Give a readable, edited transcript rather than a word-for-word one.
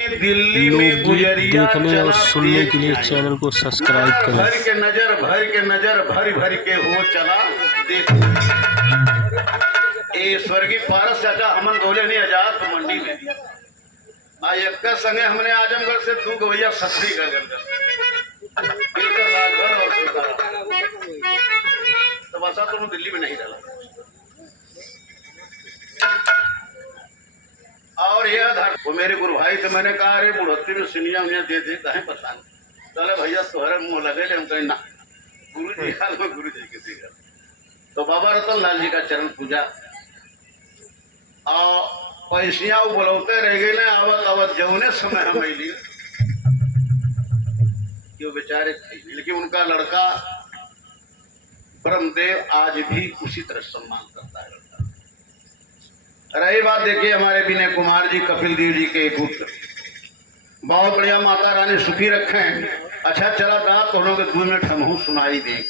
दिल्ली में गुजरिया देखने और सुनने के लिए चैनल को सब्सक्राइब करें। भर के हो चला देख स्वर्गीय पारस चाचा हमन गोले नहीं आजाद मंडी में एक संगे हमने आजमगढ़ से 2 गवैया सस्ती कर तो बसा तुम दिल्ली में नहीं डाला। और यह वो मेरे गुरु भाई से मैंने कहा अरे बुढ़ोत्ती में सिनिया उन्हें दे दे कहें पसंद चले भैया तोहरे मुँह लगे ले कहीं ना गुरु जी हाल में गुरु जी के देगा। तो बाबा रतन लाल जी का चरण पूजा और पैसियां बोलते रह गए ना आवत आवत जौने समय हम अली वो बेचारे थे, लेकिन उनका लड़का ब्रह्मदेव आज भी उसी तरह सम्मान करता है। रही बात देखिए हमारे विनय कुमार जी कपिल देव जी के पुत्र बहुत बढ़िया, माता रानी सुखी रखें। अच्छा चला था तो हम लोग 2 मिनट हम सुनाई दें।